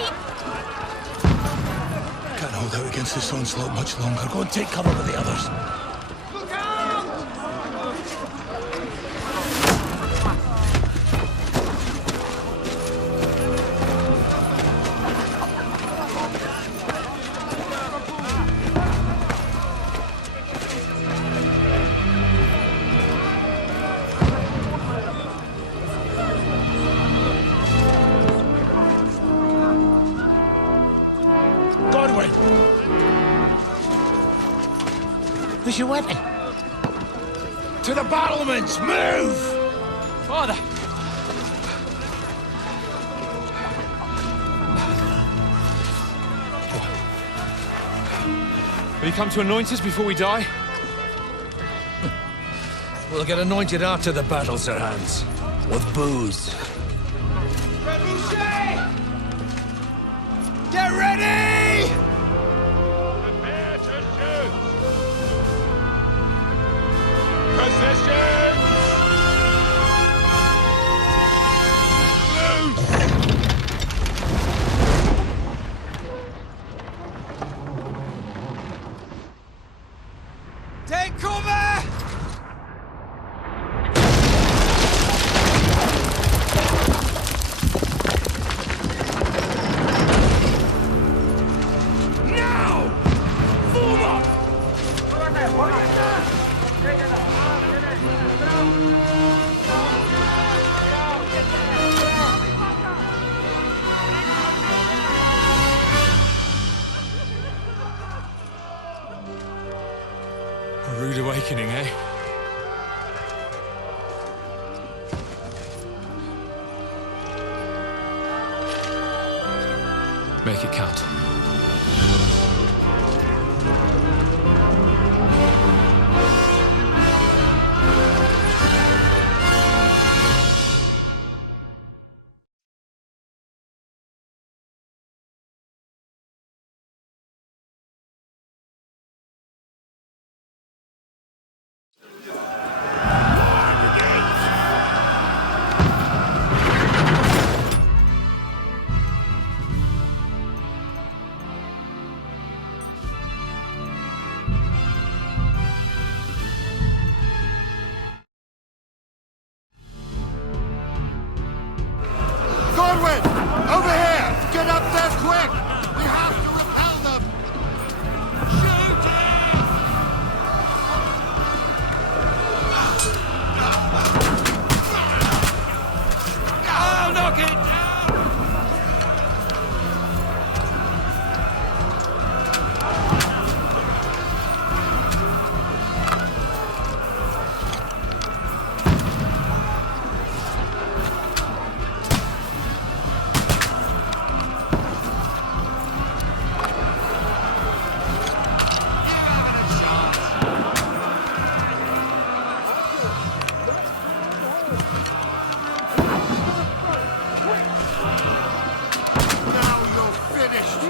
keep! Can't hold out against this onslaught much longer. Go and take cover with the others. Where's your weapon? To the battlements! Move! Father! Will you come to anoint us before we die? We'll get anointed after the battles are hands. With booze. Get ready! Prepare to shoot! Positions! Loose! Take cover! Now! Form up! A rude awakening, eh? Make it count. Godwin! Over here! Get up there quick! We have to repel them! Shoot it! I'll knock it down! Now you're finished!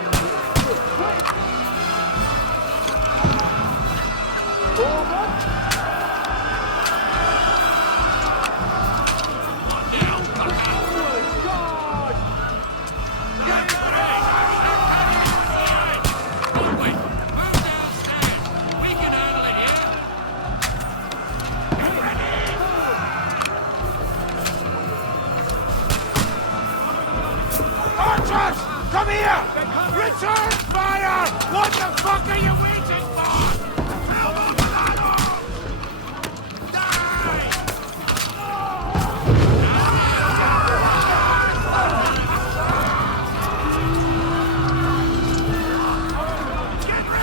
Archers! Come here! Return fire! What the fuck are you waiting for?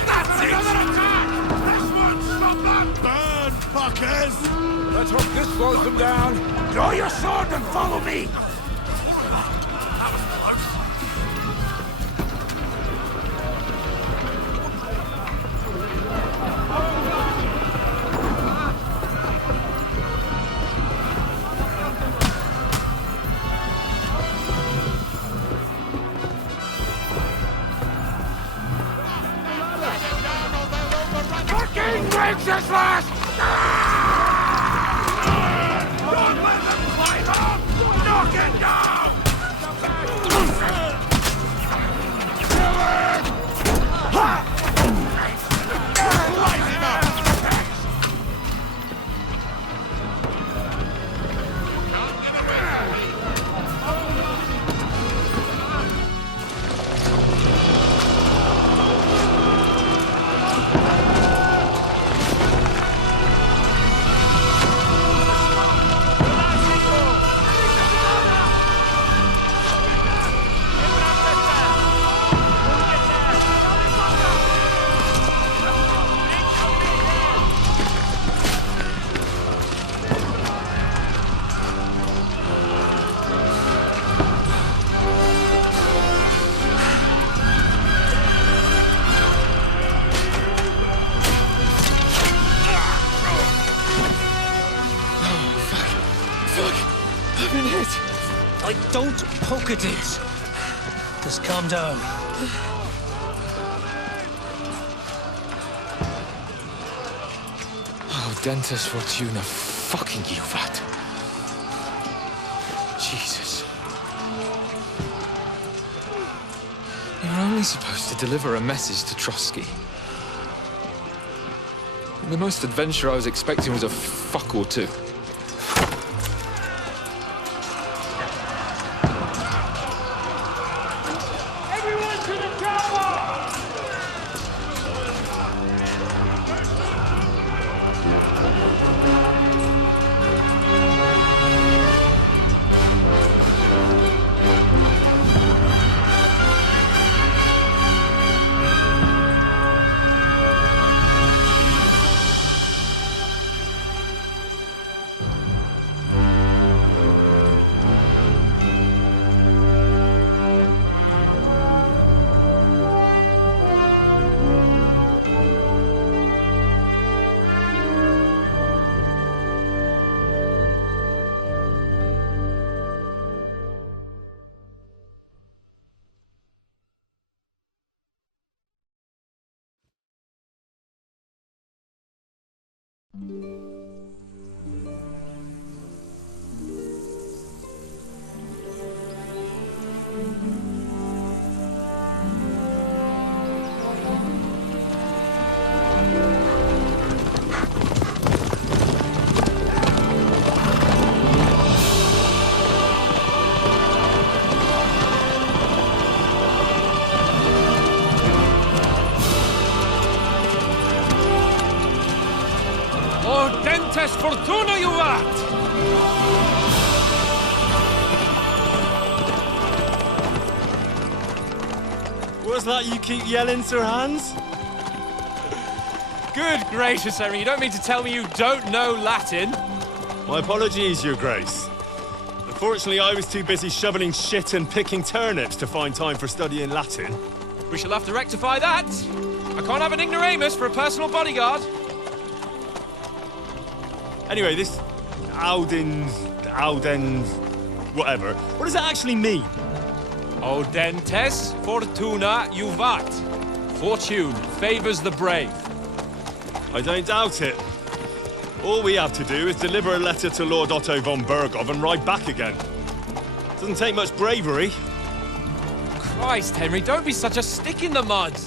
That's it! Another attack! This one, stop that! Burn, fuckers! Let's hope this slows them down. Draw your sword and follow me! Fucking breaks this last! Don't let them climb up! Knock it down! I don't poke at it. Just calm down. Audentes, Fortuna, fucking Iuvat. Jesus. You're only supposed to deliver a message to Trotsky. The most adventure I was expecting was a fuck or two. Everyone to the tower! Audentes, Fortuna, Iuvat! What's that you keep yelling, Sir Hans? Good gracious, Henry, you don't mean to tell me you don't know Latin? My apologies, Your Grace. Unfortunately, I was too busy shoveling shit and picking turnips to find time for studying Latin. We shall have to rectify that. I can't have an ignoramus for a personal bodyguard. Anyway, this Audens, whatever. What does that actually mean? Audentes, Fortuna, Iuvat. Fortune favors the brave. I don't doubt it. All we have to do is deliver a letter to Lord Otto von Bergov and ride back again. Doesn't take much bravery. Christ, Henry, don't be such a stick in the mud.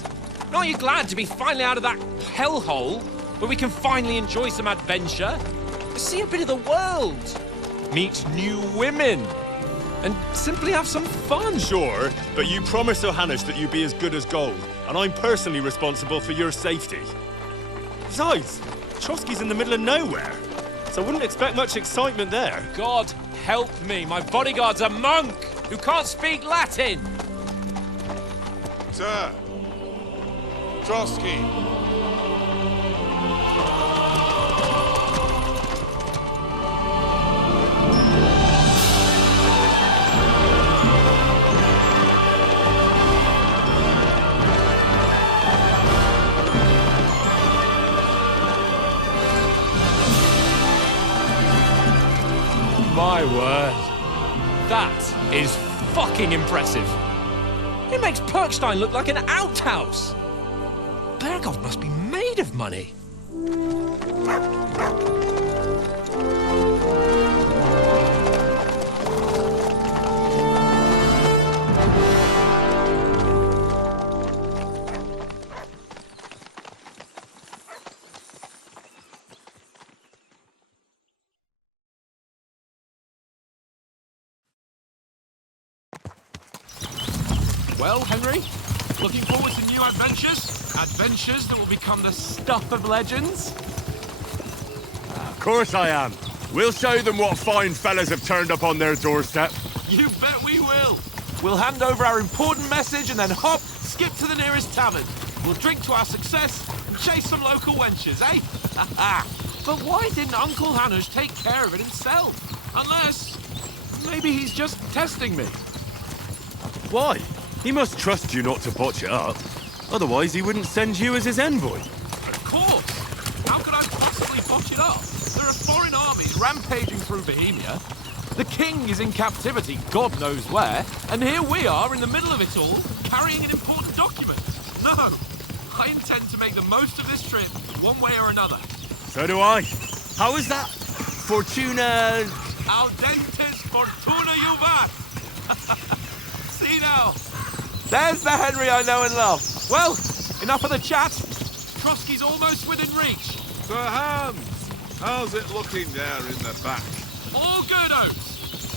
Aren't you glad to be finally out of that hellhole where we can finally enjoy some adventure? See a bit of the world, meet new women, and simply have some fun. Sure, but you promised Johannes that you'd be as good as gold, and I'm personally responsible for your safety. Besides, Trotsky's in the middle of nowhere, so I wouldn't expect much excitement there. God help me, my bodyguard's a monk who can't speak Latin. Sir! Trotsky! My word. That is fucking impressive. It makes Perkstein look like an outhouse. Bergov must be made of money. Well, Henry, looking forward to new adventures? Adventures that will become the stuff of legends? Of course I am. We'll show them what fine fellas have turned up on their doorstep. You bet we will! We'll hand over our important message and then hop, skip to the nearest tavern. We'll drink to our success and chase some local wenches, eh? But why didn't Uncle Hanush take care of it himself? Unless, maybe he's just testing me. Why? He must trust you not to botch it up. Otherwise, he wouldn't send you as his envoy. Of course! How could I possibly botch it up? There are foreign armies rampaging through Bohemia. The king is in captivity, God knows where, and here we are in the middle of it all, carrying an important document. No, I intend to make the most of this trip, one way or another. So do I. How is that? Fortuna... Audentes Fortuna Iuvat! See now, there's the Henry I know and love. Well, enough of the chat. Trotsky's almost within reach. Sir Hans, how's it looking there in the back? All good, Oates.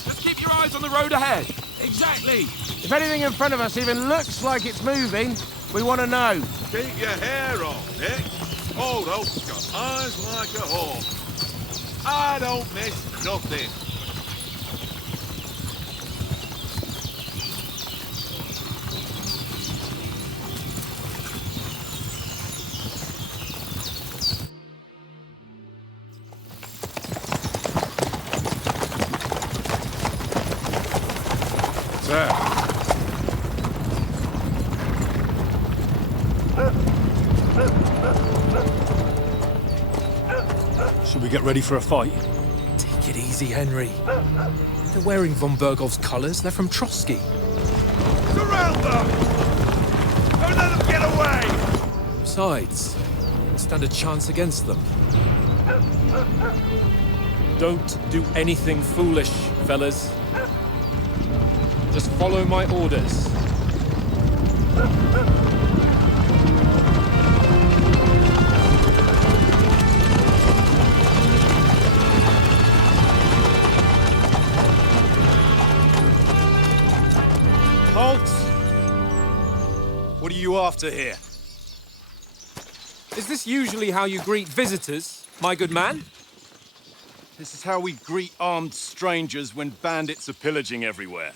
Just keep your eyes on the road ahead. Exactly. If anything in front of us even looks like it's moving, we want to know. Keep your hair on, Nick. Old Oak's got eyes like a hawk. I don't miss nothing. Sir. Should we get ready for a fight? Take it easy, Henry. They're wearing von Bergov's colours. They're from Trotsky. Surround them! Don't let them get away! Besides, we don't stand a chance against them. Don't do anything foolish, fellas. Just follow my orders. Halt! What are you after here? Is this usually how you greet visitors, my good man? This is how we greet armed strangers when bandits are pillaging everywhere.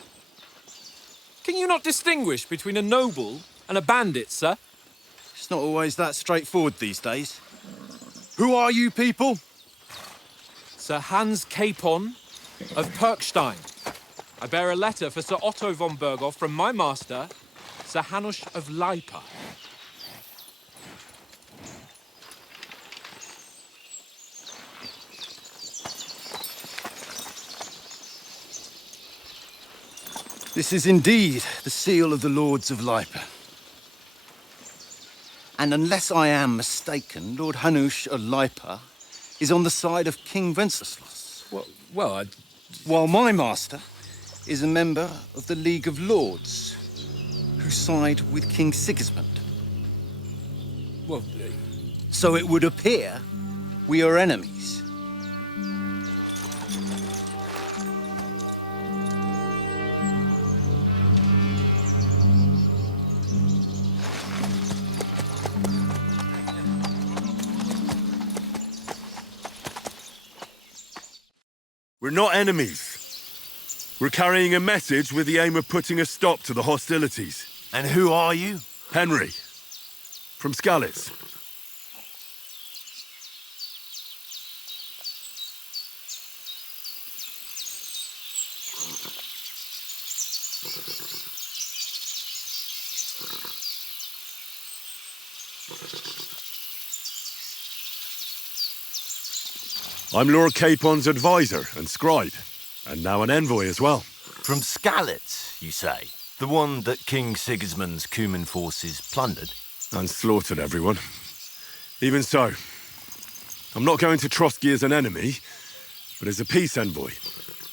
Can you not distinguish between a noble and a bandit, sir? It's not always that straightforward these days. Who are you people? Sir Hans Capon of Perkstein. I bear a letter for Sir Otto von Berghoff from my master, Sir Hanush of Lipa. This is indeed the seal of the Lords of Lipa. And unless I am mistaken, Lord Hanush of Lipa is on the side of King Wenceslas. While my master is a member of the League of Lords, who side with King Sigismund. So it would appear we are enemies. We're not enemies. We're carrying a message with the aim of putting a stop to the hostilities. And who are you? Henry. From Skalitz. I'm Lord Capon's advisor and scribe, and now an envoy as well. From Skalitz, you say? The one that King Sigismund's Cuman forces plundered? And slaughtered everyone. Even so, I'm not going to Trotsky as an enemy, but as a peace envoy.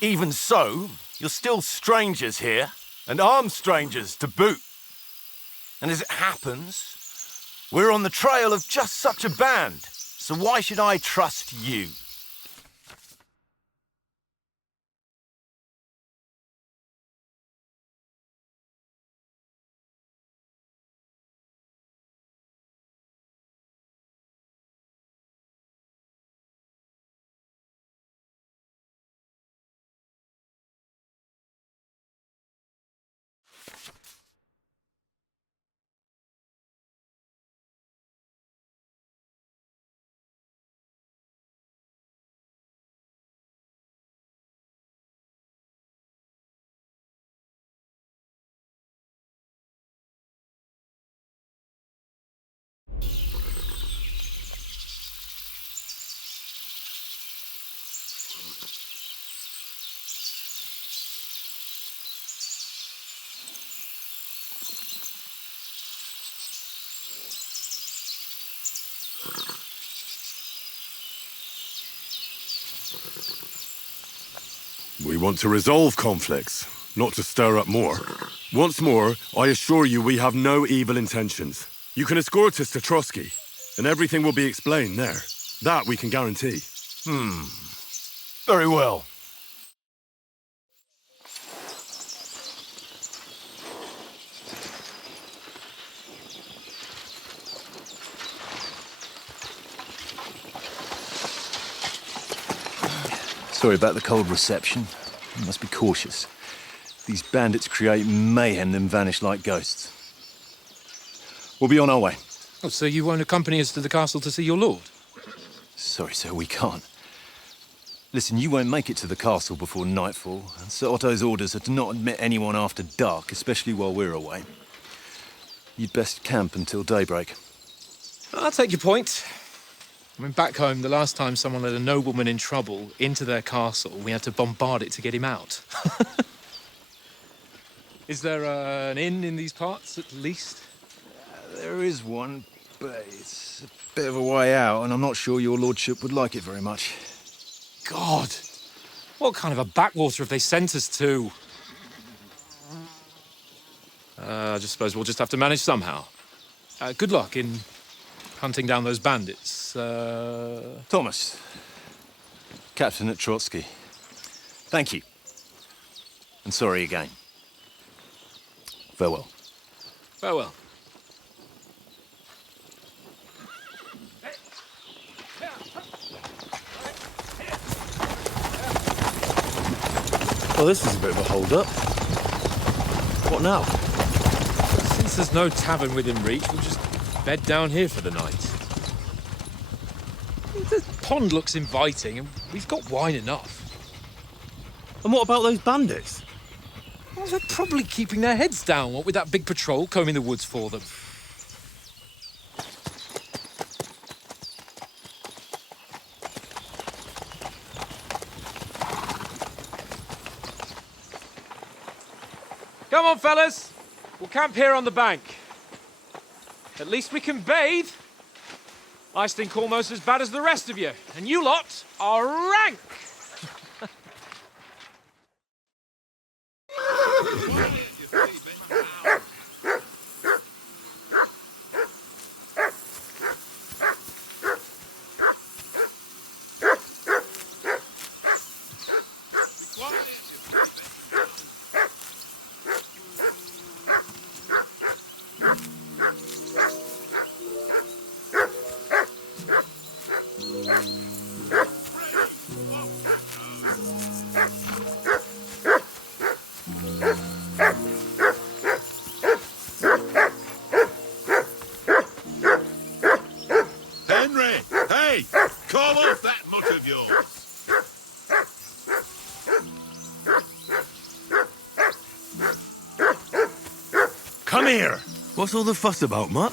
Even so, you're still strangers here, and armed strangers to boot. And as it happens, we're on the trail of just such a band, so why should I trust you? We want to resolve conflicts, not to stir up more. Once more, I assure you we have no evil intentions. You can escort us to Trotsky, and everything will be explained there. That we can guarantee. Very well. Sorry about the cold reception. You must be cautious. These bandits create mayhem, then vanish like ghosts. We'll be on our way. Oh, so you won't accompany us to the castle to see your lord? Sorry, sir, we can't. Listen, you won't make it to the castle before nightfall, and Sir Otto's orders are to not admit anyone after dark, especially while we're away. You'd best camp until daybreak. I'll take your point. I mean, back home, the last time someone let a nobleman in trouble into their castle, we had to bombard it to get him out. Is there an inn in these parts, at least? There is one, but it's a bit of a way out, and I'm not sure your lordship would like it very much. God! What kind of a backwater have they sent us to? I just suppose we'll just have to manage somehow. Good luck in hunting down those bandits. Thomas, captain at Trotsky. Thank you. And sorry again. Farewell. Farewell. Well, this is a bit of a hold-up. What now? Since there's no tavern within reach, we'll just bed down here for the night. The pond looks inviting, and we've got wine enough. And what about those bandits? Well, they're probably keeping their heads down, what with that big patrol combing the woods for them. Come on, fellas. We'll camp here on the bank. At least we can bathe. I stink almost as bad as the rest of you, and you lot are rank. Henry! Hey! Call off that mutt of yours! Come here! What's all the fuss about, Mutt?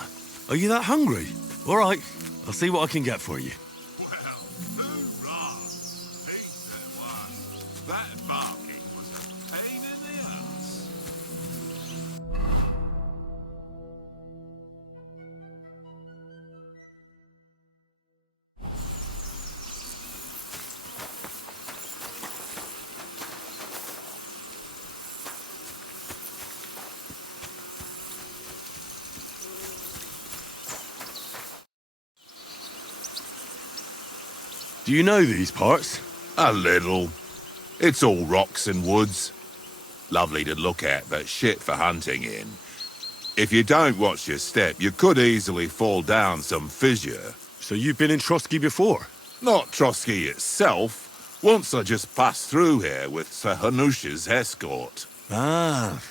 Are you that hungry? All right, I'll see what I can get for you. Well, hoorah! Peace there was. That barking was a pain in the ass. Do you know these parts? A little. It's all rocks and woods. Lovely to look at, but shit for hunting in. If you don't watch your step, you could easily fall down some fissure. So you've been in Trotsky before? Not Trotsky itself. Once I just passed through here with Sir Hanush's escort. Ah,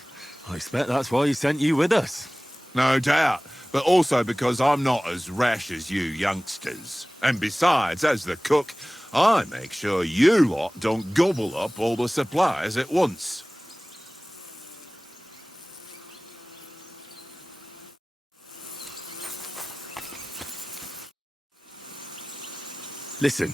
I expect that's why he sent you with us. No doubt, but also because I'm not as rash as you youngsters. And besides, as the cook, I make sure you lot don't gobble up all the supplies at once. Listen,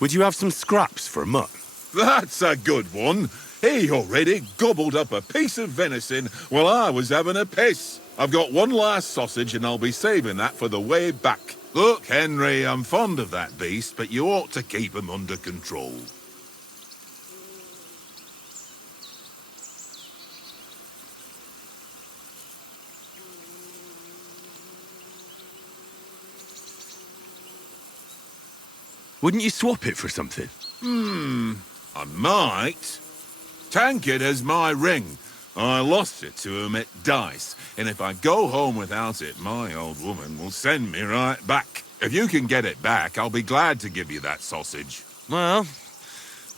would you have some scraps for Mutt? That's a good one. He already gobbled up a piece of venison while I was having a piss. I've got one last sausage and I'll be saving that for the way back. Look, Henry, I'm fond of that beast, but you ought to keep him under control. Wouldn't you swap it for something? I might. Tankard has my ring. I lost it to him at dice, and if I go home without it, my old woman will send me right back. If you can get it back, I'll be glad to give you that sausage. Well,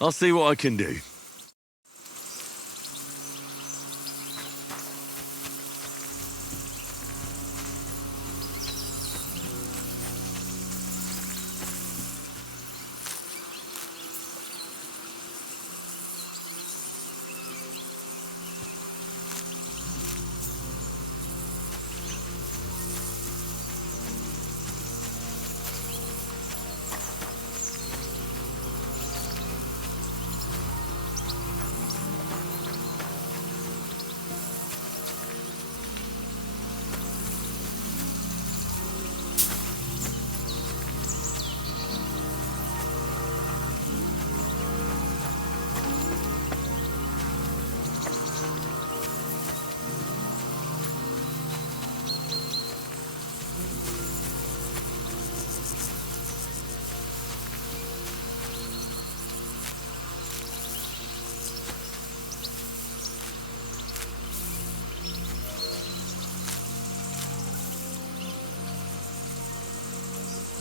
I'll see what I can do.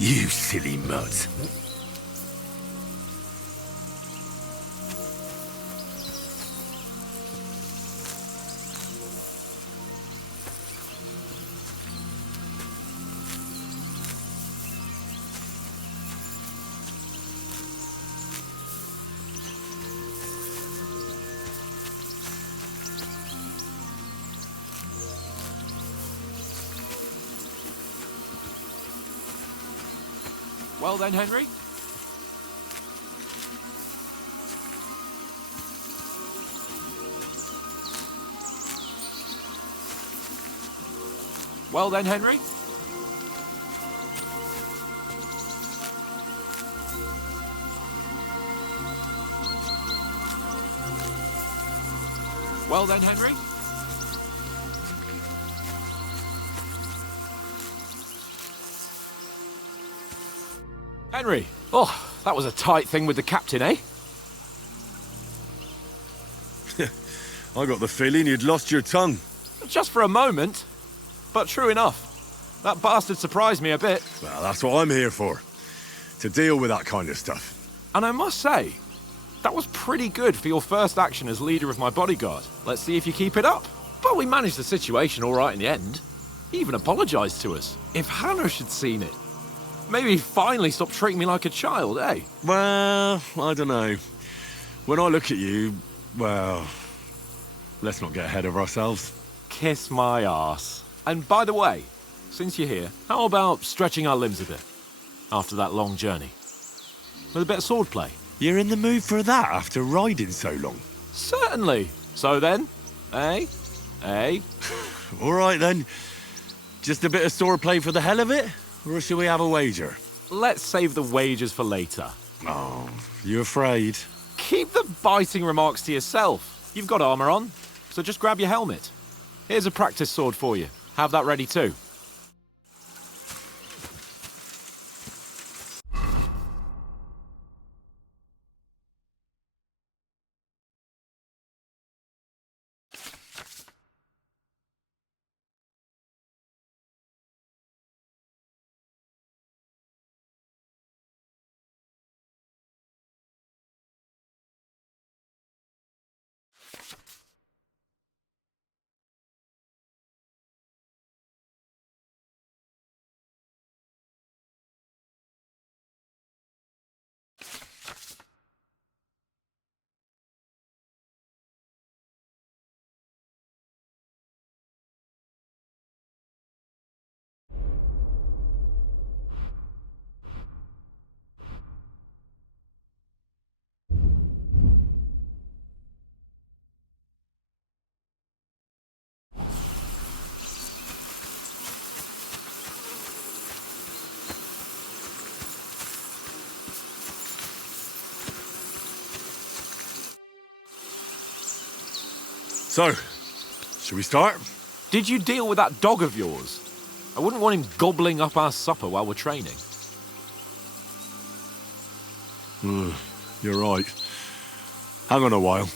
You silly mutt. Well then, Henry? Well then, Henry? Well then, Henry? Henry, oh, that was a tight thing with the captain, eh? I got the feeling you'd lost your tongue. Just for a moment, but true enough. That bastard surprised me a bit. Well, that's what I'm here for. To deal with that kind of stuff. And I must say, that was pretty good for your first action as leader of my bodyguard. Let's see if you keep it up. But we managed the situation all right in the end. He even apologized to us. If Hanush had seen it, maybe he'd finally stop treating me like a child, eh? Well, I don't know. When I look at you, well, let's not get ahead of ourselves. Kiss my arse. And by the way, since you're here, how about stretching our limbs a bit after that long journey? With a bit of swordplay. You're in the mood for that after riding so long? Certainly. So then, eh? Eh? All right then. Just a bit of swordplay for the hell of it? Or shall we have a wager? Let's save the wagers for later. Oh, you afraid? Keep the biting remarks to yourself. You've got armor on, so just grab your helmet. Here's a practice sword for you. Have that ready too. So, shall we start? Did you deal with that dog of yours? I wouldn't want him gobbling up our supper while we're training. You're right. Hang on a while.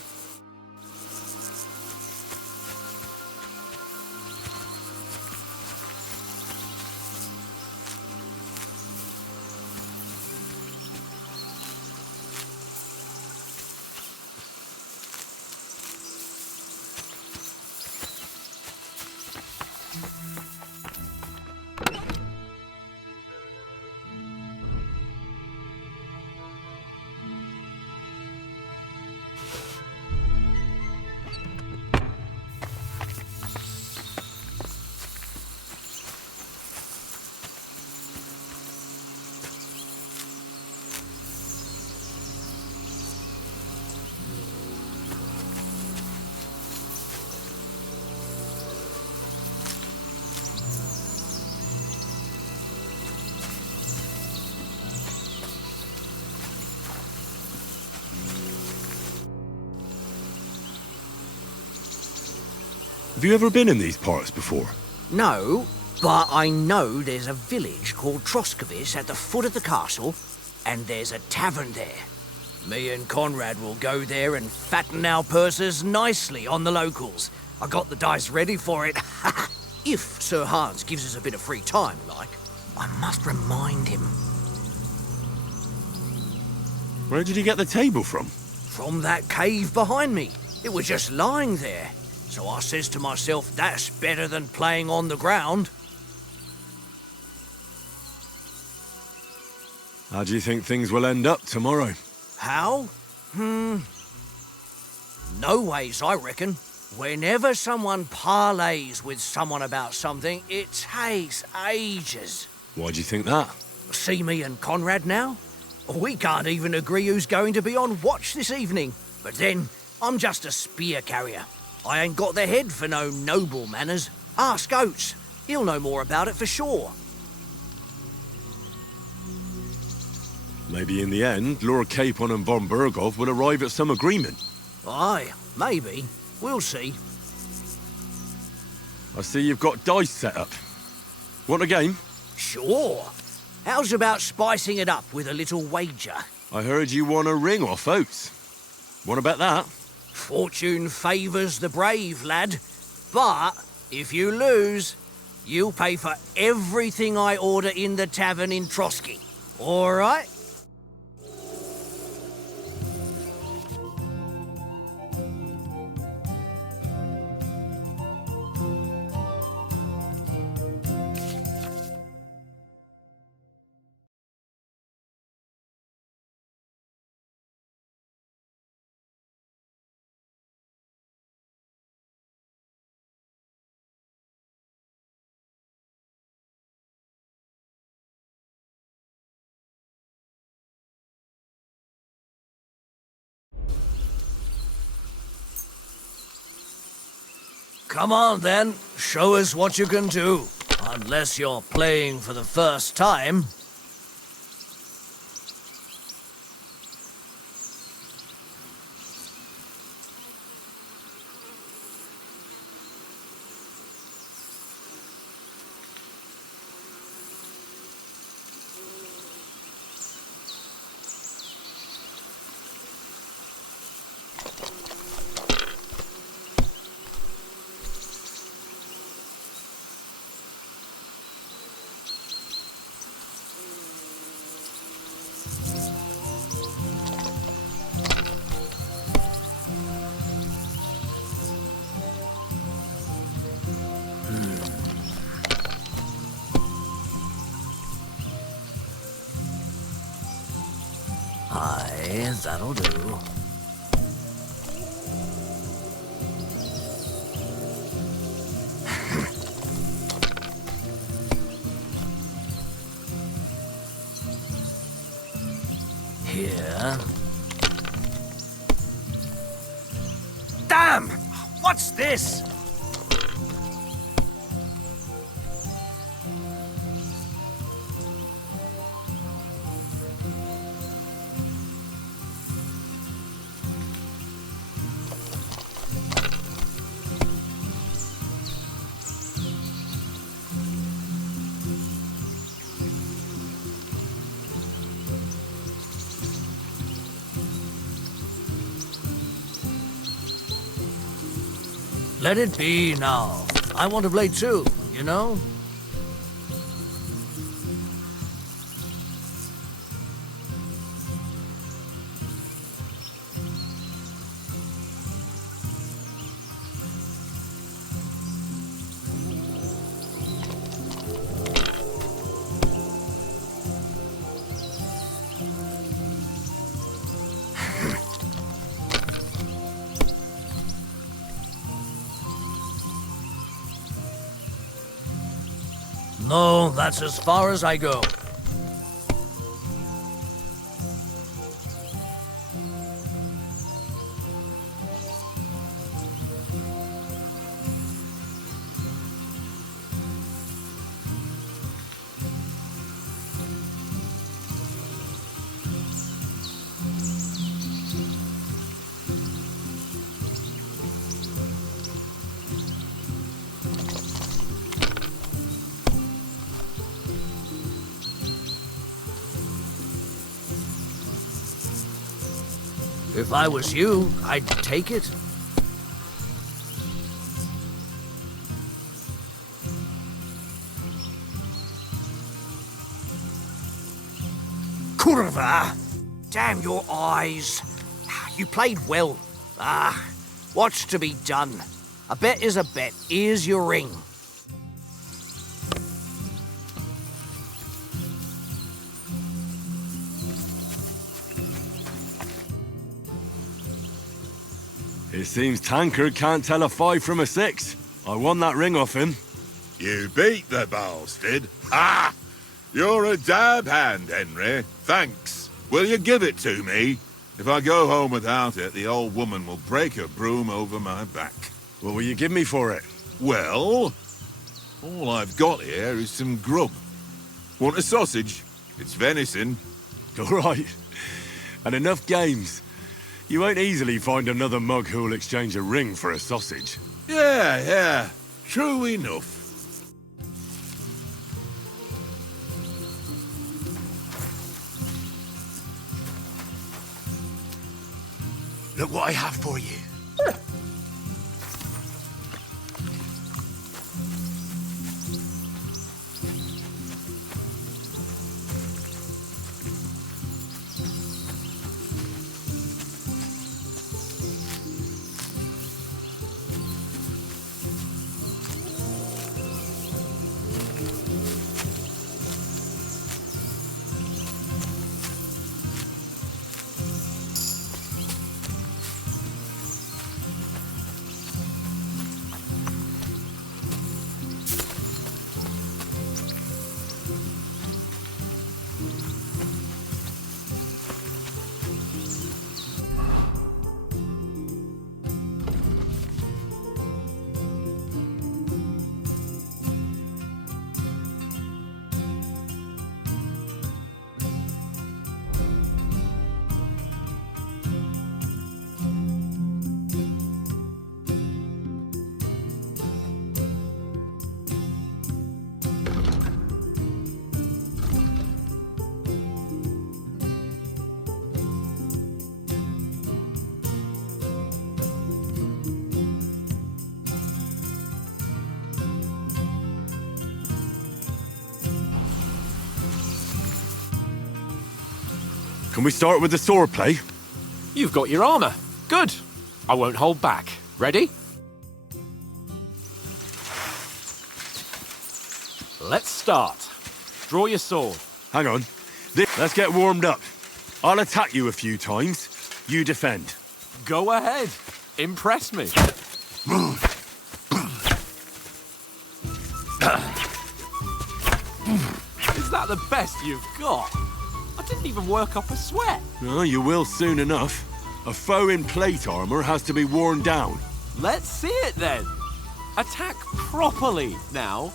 Have you ever been in these parts before? No, but I know there's a village called Troskovis at the foot of the castle, and there's a tavern there. Me and Conrad will go there and fatten our purses nicely on the locals. I got the dice ready for it. If Sir Hans gives us a bit of free time, like. I must remind him. Where did you get the table from? From that cave behind me. It was just lying there. So I says to myself, that's better than playing on the ground. How do you think things will end up tomorrow? How? No ways, I reckon. Whenever someone parleys with someone about something, it takes ages. Why do you think that? See me and Conrad now? We can't even agree who's going to be on watch this evening. But then, I'm just a spear carrier. I ain't got the head for no noble manners. Ask Oates. He'll know more about it for sure. Maybe in the end, Lord Capon and von Berghoff will arrive at some agreement. Aye, maybe. We'll see. I see you've got dice set up. Want a game? Sure. How's about spicing it up with a little wager? I heard you won a ring off Oates. Want to bet that? Fortune favours the brave, lad. But if you lose, you'll pay for everything I order in the tavern in Trotsky. All right? Come on, then. Show us what you can do. Unless you're playing for the first time. Aye, that'll do. Here. Damn! What's this? Let it be now. I want to play too, you know? No, that's as far as I go. If I was you, I'd take it. Kurva! Damn your eyes. You played well. What's to be done? A bet is a bet. Here's your ring. It seems Tankard can't tell a 5 from a 6. I won that ring off him. You beat the bastard. Ha! You're a dab hand, Henry. Thanks. Will you give it to me? If I go home without it, the old woman will break her broom over my back. What will you give me for it? Well, all I've got here is some grub. Want a sausage? It's venison. All right. And enough games. You won't easily find another mug who'll exchange a ring for a sausage. Yeah. True enough. Look what I have for you. Can we start with the swordplay? You've got your armor. Good. I won't hold back. Ready? Let's start. Draw your sword. Hang on. Let's get warmed up. I'll attack you a few times. You defend. Go ahead. Impress me. Is that the best you've got? I didn't even work up a sweat. Oh, you will soon enough. A foe in plate armor has to be worn down. Let's see it then. Attack properly now.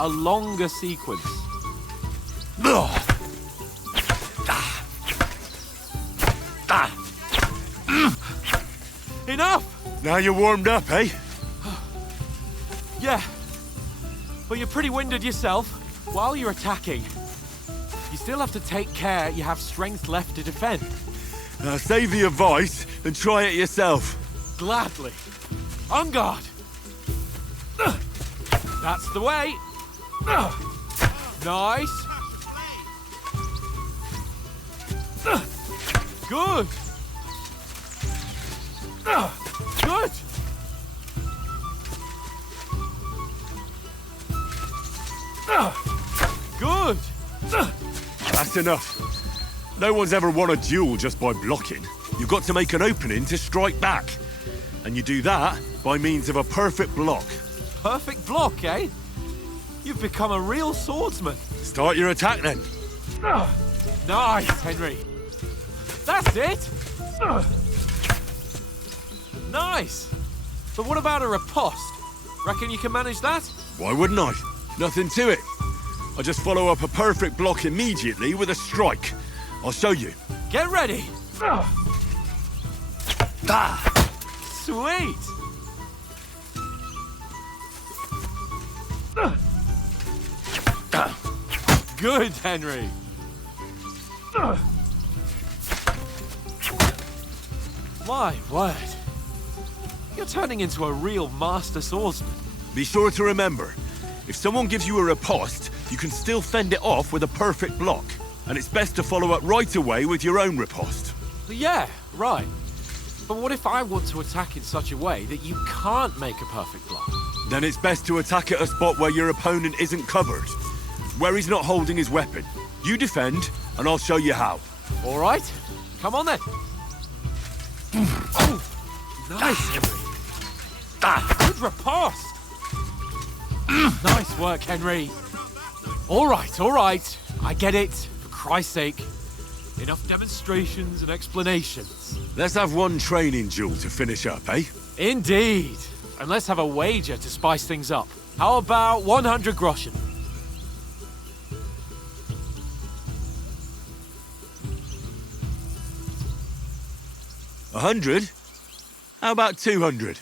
A longer sequence. Enough! Now you're warmed up, eh? Yeah. But you're pretty winded yourself. While you're attacking, you still have to take care you have strength left to defend. Save the advice and try it yourself. Gladly. On guard. That's the way. Nice. Good. Good. Good. That's enough. No one's ever won a duel just by blocking. You've got to make an opening to strike back. And you do that by means of a perfect block. Perfect block, eh? You've become a real swordsman. Start your attack then. Nice, Henry. That's it. Nice. But what about a riposte? Reckon you can manage that? Why wouldn't I? Nothing to it. I just follow up a perfect block immediately with a strike. I'll show you. Get ready. Sweet. Good, Henry. My word. You're turning into a real master swordsman. Be sure to remember, if someone gives you a riposte, you can still fend it off with a perfect block. And it's best to follow up right away with your own riposte. Yeah, right. But what if I want to attack in such a way that you can't make a perfect block? Then it's best to attack at a spot where your opponent isn't covered, where he's not holding his weapon. You defend, and I'll show you how. All right, come on then. Oh, nice, Henry. Good riposte. Nice work, Henry. All right. I get it. For Christ's sake. Enough demonstrations and explanations. Let's have one training duel to finish up, eh? Indeed. And let's have a wager to spice things up. How about 100 groschen? A 100? How about 200?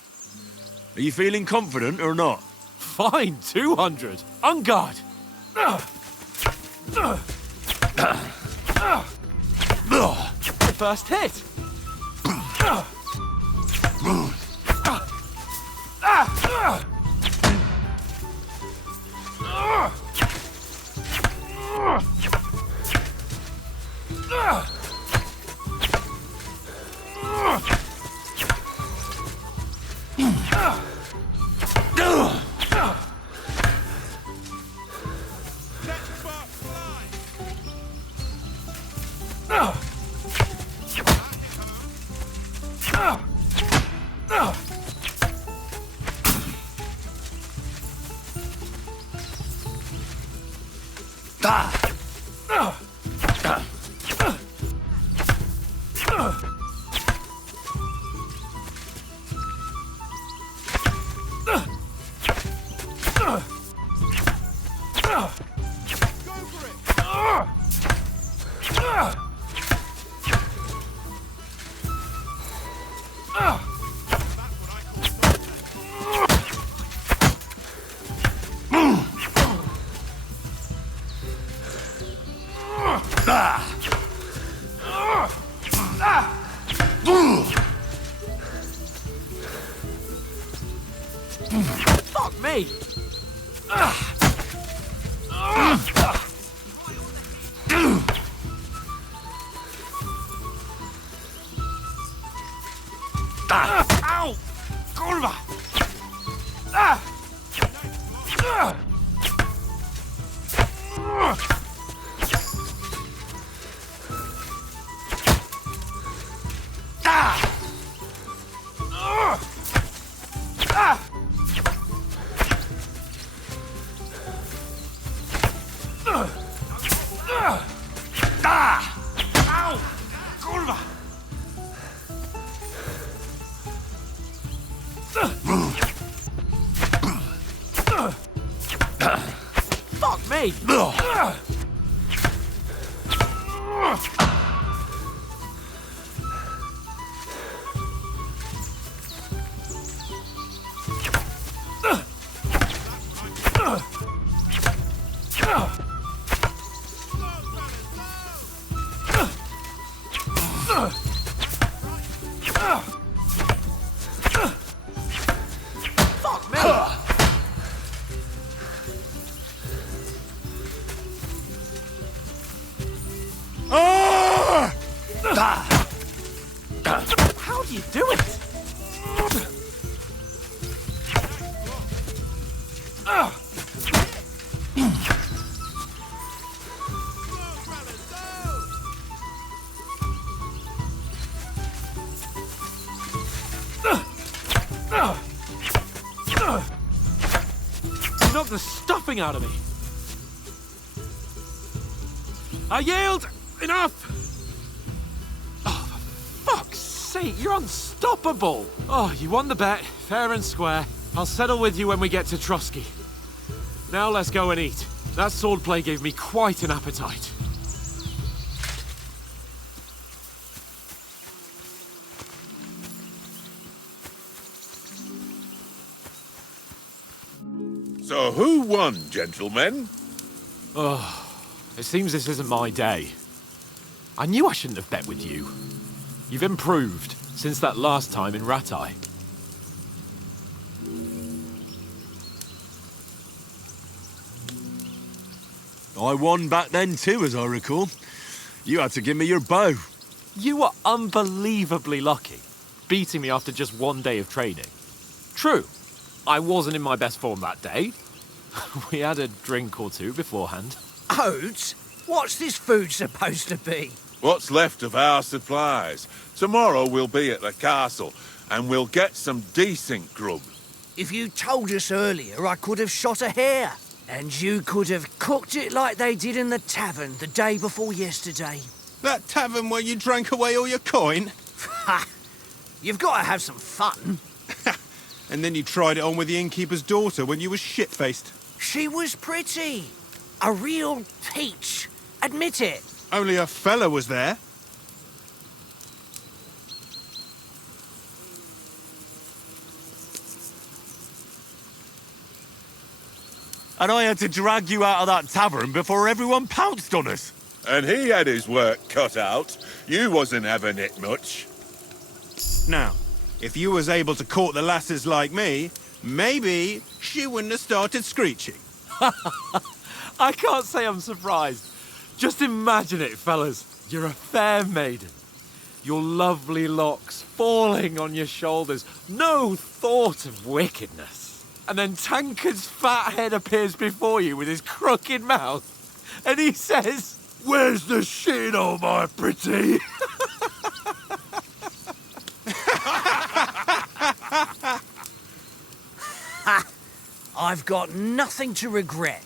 Are you feeling confident or not? Fine, 200. On guard. The first hit. Fuck me! Ow! Kurwa! Ow! Kurwa! How do you do it? You knocked the stuffing out of me. I yield! Enough! Oh, for fuck's sake, you're unstoppable! Oh, you won the bet, fair and square. I'll settle with you when we get to Trotsky. Now let's go and eat. That swordplay gave me quite an appetite. So who won, gentlemen? Oh, it seems this isn't my day. I knew I shouldn't have bet with you. You've improved since that last time in Ratai. I won back then too, as I recall. You had to give me your bow. You were unbelievably lucky, beating me after just one day of training. True, I wasn't in my best form that day. We had a drink or two beforehand. Oates? What's this food supposed to be? What's left of our supplies. Tomorrow we'll be at the castle, and we'll get some decent grub. If you told us earlier, I could have shot a hare. And you could have cooked it like they did in the tavern the day before yesterday. That tavern where you drank away all your coin? Ha! You've got to have some fun. And then you tried it on with the innkeeper's daughter when you were shit-faced. She was pretty. A real peach. Admit it. Only a fella was there. And I had to drag you out of that tavern before everyone pounced on us. And he had his work cut out. You wasn't having it much. Now, if you was able to court the lasses like me, maybe she wouldn't have started screeching. I can't say I'm surprised. Just imagine it, fellas. You're a fair maiden. Your lovely locks falling on your shoulders. No thought of wickedness. And then Tankard's fat head appears before you with his crooked mouth. And he says, "Where's the shit, oh my pretty?" I've got nothing to regret.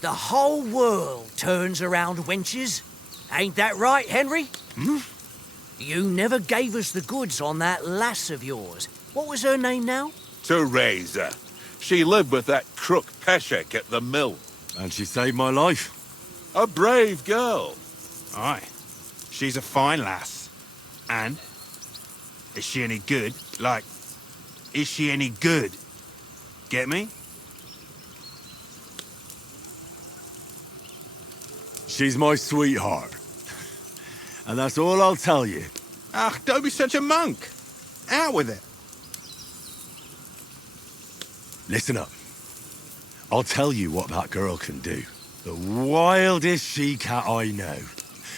The whole world turns around wenches. Ain't that right, Henry? Hmm? You never gave us the goods on that lass of yours. What was her name now? Teresa. She lived with that crook Peshek at the mill. And she saved my life. A brave girl. Aye. She's a fine lass. And? Is she any good? Like, is she any good? Get me? She's my sweetheart. And that's all I'll tell you. Ah, don't be such a monk. Out with it. Listen up. I'll tell you what that girl can do. The wildest she-cat I know.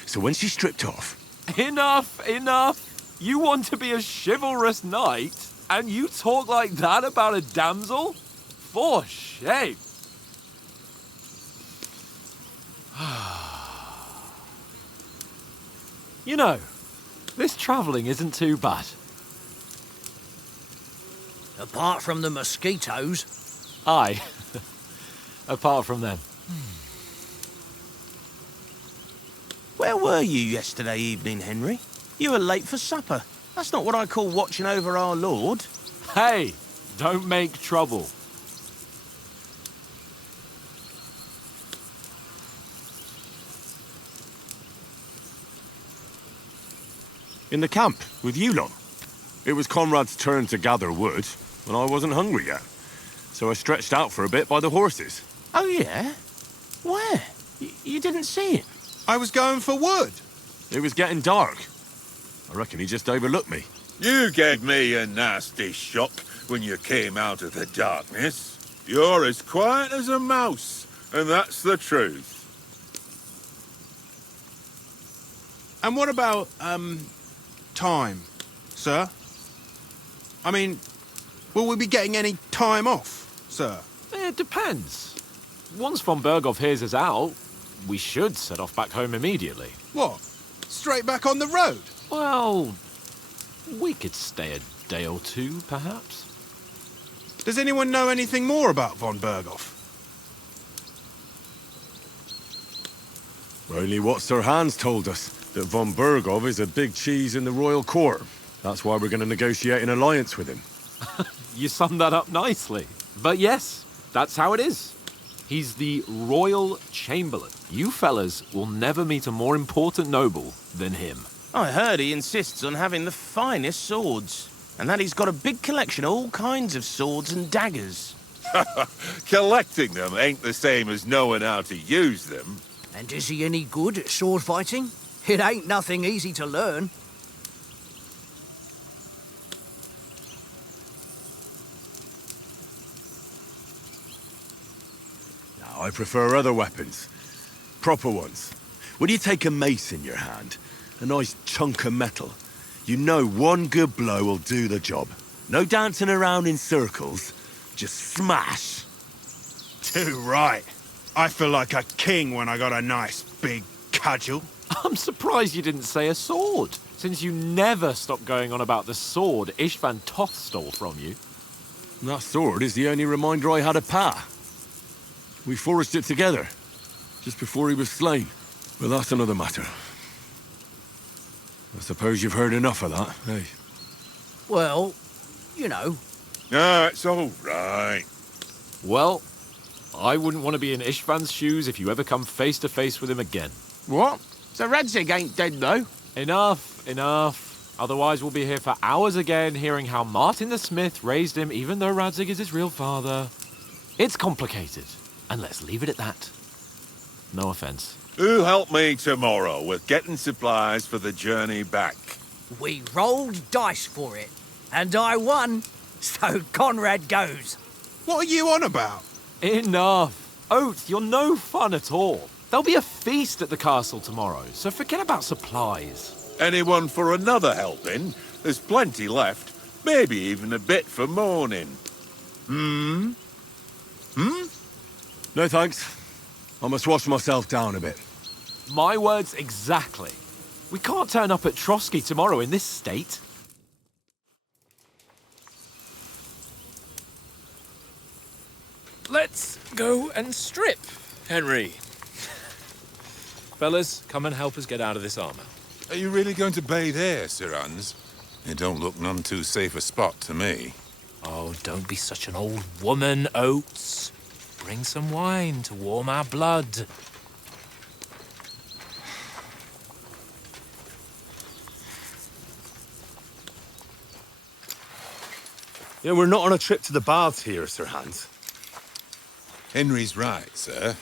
So when she's stripped off... Enough, enough. You want to be a chivalrous knight, and you talk like that about a damsel? For shame. You know, this travelling isn't too bad. Apart from the mosquitoes. Aye. Apart from them. Where were you yesterday evening, Henry? You were late for supper. That's not what I call watching over our Lord. Hey, don't make trouble. In the camp, with you lot. It was Conrad's turn to gather wood, and I wasn't hungry yet. So I stretched out for a bit by the horses. Oh, yeah? Where? You didn't see him? I was going for wood. It was getting dark. I reckon he just overlooked me. You gave me a nasty shock when you came out of the darkness. You're as quiet as a mouse, and that's the truth. And what about, time, sir? I mean, will we be getting any time off, sir? It depends. Once von Berghoff hears us out, we should set off back home immediately. What? Straight back on the road? Well, we could stay a day or two, perhaps. Does anyone know anything more about von Berghoff? Only what Sir Hans told us, that von Berghoff is a big cheese in the royal court. That's why we're going to negotiate an alliance with him. You summed that up nicely. But yes, that's how it is. He's the royal chamberlain. You fellas will never meet a more important noble than him. I heard he insists on having the finest swords, and that he's got a big collection of all kinds of swords and daggers. Collecting them ain't the same as knowing how to use them. And is he any good at sword fighting? It ain't nothing easy to learn. Now, I prefer other weapons. Proper ones. When you take a mace in your hand, a nice chunk of metal, you know one good blow will do the job. No dancing around in circles, just smash. Too right. I feel like a king when I got a nice big cudgel. I'm surprised you didn't say a sword, since you never stop going on about the sword Istvan Toth stole from you. That sword is the only reminder I had of Pa. We forged it together, just before he was slain. But that's another matter. I suppose you've heard enough of that, eh? Well, you know. No, it's all right. Well, I wouldn't want to be in Istvan's shoes if you ever come face to face with him again. What? So Radzig ain't dead, though? Enough, enough. Otherwise we'll be here for hours again hearing how Martin the Smith raised him even though Radzig is his real father. It's complicated, and let's leave it at that. No offense. Who'll help me tomorrow with getting supplies for the journey back? We rolled dice for it, and I won, so Conrad goes. What are you on about? Enough. Oath, you're no fun at all. There'll be a feast at the castle tomorrow, so forget about supplies. Anyone for another helping? There's plenty left. Maybe even a bit for morning. No thanks. I must wash myself down a bit. My words exactly. We can't turn up at Trotsky tomorrow in this state. Let's go and strip, Henry. Fellas, come and help us get out of this armor. Are you really going to bathe here, Sir Hans? It don't look none too safe a spot to me. Oh, don't be such an old woman, Oates. Bring some wine to warm our blood. Yeah, we're not on a trip to the baths here, Sir Hans. Henry's right, sir.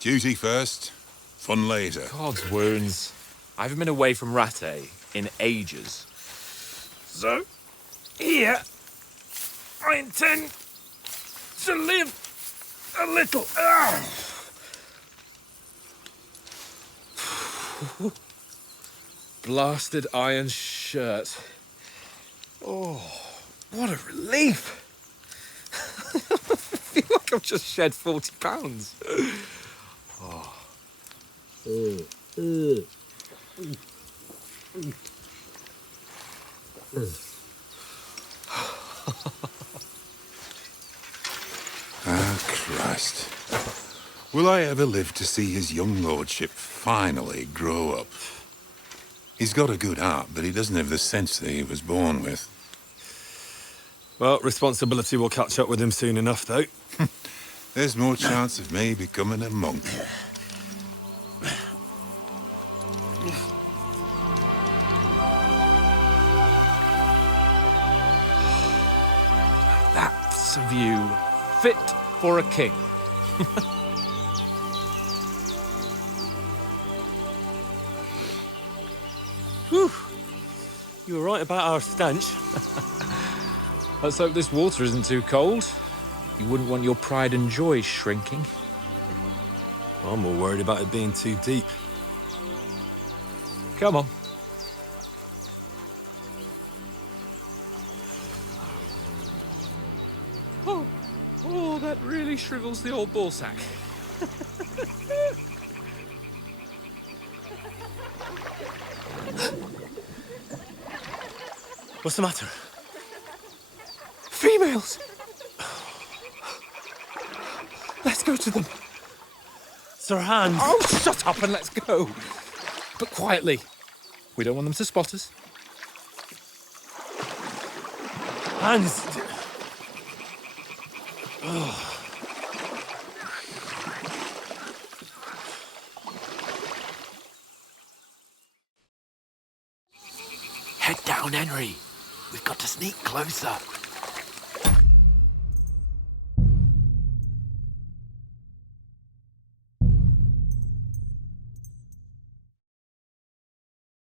Duty first, fun later. God's wounds. I haven't been away from Rattay in ages. So, here, I intend to live a little. Blasted iron shirt. Oh, what a relief. I feel like I've just shed 40 pounds. Oh. Ah, Christ. Will I ever live to see his young lordship finally grow up? He's got a good heart, but he doesn't have the sense that he was born with. Well, responsibility will catch up with him soon enough, though. There's more chance of me becoming a monk. That's a view fit for a king. Whew. You were right about our stench. Let's hope this water isn't too cold. You wouldn't want your pride and joy shrinking. I'm more worried about it being too deep. Come on. Oh, that really shrivels the old ball sack. What's the matter? Females! Let's go to them. Sir Hans! Oh, shut up and let's go. But quietly. We don't want them to spot us. Hans! Head down, Henry. We've got to sneak closer.